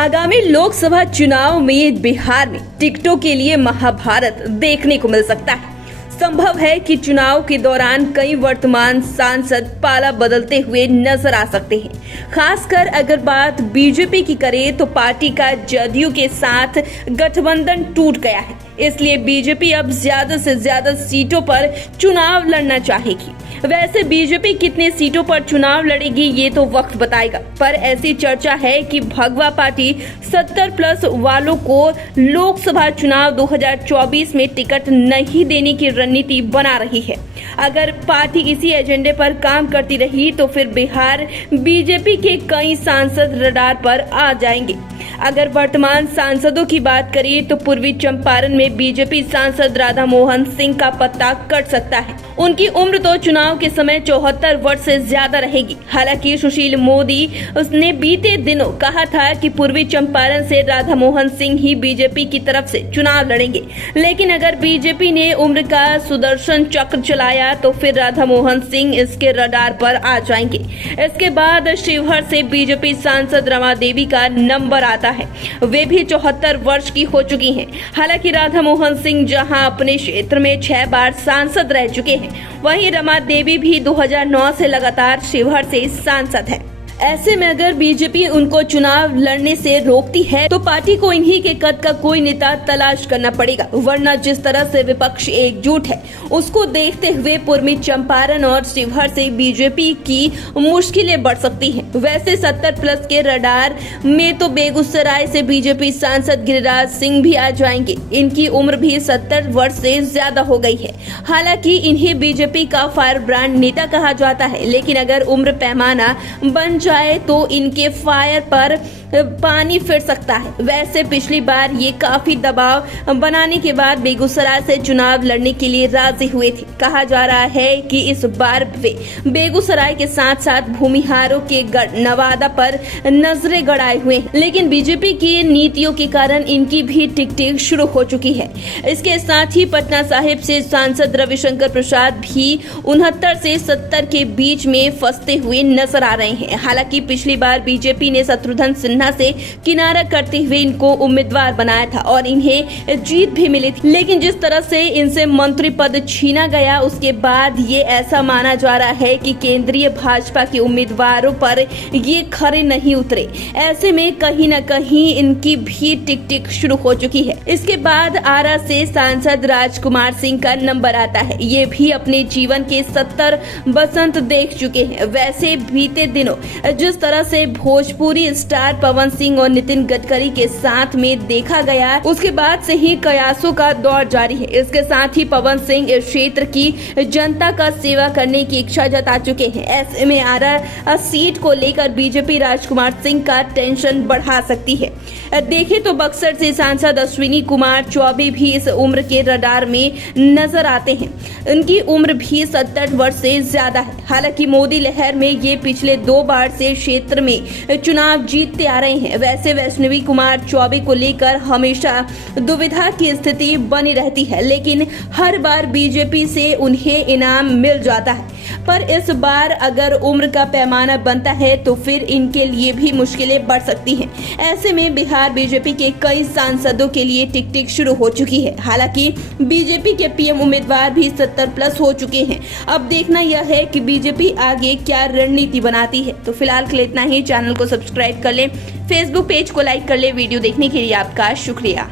आगामी लोकसभा चुनाव में बिहार में टिकटों के लिए महाभारत देखने को मिल सकता है। संभव है कि चुनाव के दौरान कई वर्तमान सांसद पाला बदलते हुए नजर आ सकते हैं। खासकर अगर बात बीजेपी की करें तो पार्टी का जदयू के साथ गठबंधन टूट गया है, इसलिए बीजेपी अब ज्यादा से ज्यादा सीटों पर चुनाव लड़ना चाहेगी। वैसे बीजेपी कितने सीटों पर चुनाव लड़ेगी ये तो वक्त बताएगा, पर ऐसी चर्चा है कि भगवा पार्टी 70+ वालों को लोकसभा चुनाव 2024 में टिकट नहीं देने की रणनीति बना रही है। अगर पार्टी इसी एजेंडे पर काम करती रही तो फिर बिहार बीजेपी के कई सांसद रडार पर आ जाएंगे। अगर वर्तमान सांसदों की बात करें तो पूर्वी चंपारण में बीजेपी सांसद राधा मोहन सिंह का पत्ता कट सकता है। उनकी उम्र तो चुनाव के समय 74 वर्ष से ज्यादा रहेगी। हालांकि सुशील मोदी उसने बीते दिनों कहा था कि पूर्वी चंपारण से राधा मोहन सिंह ही बीजेपी की तरफ से चुनाव लड़ेंगे, लेकिन अगर बीजेपी ने उम्र का सुदर्शन चक्र चलाया तो फिर राधा मोहन सिंह इसके रडार पर आ जाएंगे। इसके बाद शिवहर से बीजेपी सांसद रमा देवी का नंबर आता है। वे भी 74 वर्ष की हो चुकी हैं। हालांकि राधा मोहन सिंह जहां अपने क्षेत्र में 6 बार सांसद रह चुके हैं, वहीं रमा देवी भी 2009 से लगातार शिवहर से सांसद है। ऐसे में अगर बीजेपी उनको चुनाव लड़ने से रोकती है तो पार्टी को इन्हीं के कद का कोई नेता तलाश करना पड़ेगा, वरना जिस तरह से विपक्ष एकजुट है उसको देखते हुए पूर्वी चंपारण और शिवहर से बीजेपी की मुश्किलें बढ़ सकती हैं। वैसे 70+ के रडार में तो बेगूसराय से बीजेपी सांसद गिरिराज सिंह भी आ जाएंगे। इनकी उम्र भी 70 वर्ष से ज्यादा हो गई है। हालांकि इन्हें बीजेपी का फायर ब्रांड नेता कहा जाता है, लेकिन अगर उम्र पैमाना बन जाए तो इनके फायर पर पानी फिर सकता है। वैसे पिछली बार ये काफी दबाव बनाने के बाद बेगूसराय से चुनाव लड़ने के लिए राजी हुए थे। कहा जा रहा है कि इस बार वे बेगूसराय के साथ साथ भूमिहारों के गढ़ नवादा पर नजरें गड़ाए हुए हैं, लेकिन बीजेपी की नीतियों के कारण इनकी भी टिकटिंग शुरू हो चुकी है। इसके साथ ही पटना साहिब से सांसद रविशंकर प्रसाद भी 69 से 70 के बीच में फंसते हुए नजर आ रहे हैं। हालांकि पिछली बार बीजेपी ने शत्रुघ्न सिन्हा से किनारा करते हुए इनको उम्मीदवार बनाया था और इन्हें जीत भी मिली थी, लेकिन जिस तरह से इनसे मंत्री पद छीना गया उसके बाद ये ऐसा माना जा रहा है कि केंद्रीय भाजपा के उम्मीदवारों पर ये खरे नहीं उतरे। ऐसे में कहीं न कहीं इनकी भी टिक शुरू हो चुकी है। इसके बाद आरा से सांसद राजकुमार सिंह का नंबर आता है। ये भी अपने जीवन के 70 बसंत देख चुके हैं। वैसे बीते दिनों जिस तरह से भोजपुरी स्टार पवन सिंह और नितिन गडकरी के साथ में देखा गया, उसके बाद से ही कयासों का दौर जारी है। इसके साथ ही पवन सिंह इस क्षेत्र की जनता का सेवा करने की इच्छा जता चुके हैं। ऐसे में आरा सीट को लेकर बीजेपी राजकुमार सिंह का टेंशन बढ़ा सकती है। देखें तो बक्सर से सांसद अश्विनी कुमार चौबे भी इस उम्र के रडार में नजर आते हैं। उनकी उम्र भी 70 वर्ष से ज्यादा है। हालांकि मोदी लहर में ये पिछले 2 बार से क्षेत्र में चुनाव जीतते आ रहे हैं। वैसे वैष्णवी कुमार चौबे को लेकर हमेशा दुविधा की स्थिति बनी रहती है, लेकिन हर बार बीजेपी से उन्हें इनाम मिल जाता है। पर इस बार अगर उम्र का पैमाना बनता है तो फिर इनके लिए भी मुश्किलें बढ़ सकती हैं। ऐसे में बिहार बीजेपी के कई सांसदों के लिए टिक शुरू हो चुकी है। हालांकि बीजेपी के पीएम उम्मीदवार भी 70+ हो चुके हैं। अब देखना यह है कि बीजेपी आगे क्या रणनीति बनाती है। तो फिलहाल के लिए इतना ही। चैनल को सब्सक्राइब कर ले, फेसबुक पेज को लाइक कर ले। वीडियो देखने के लिए आपका शुक्रिया।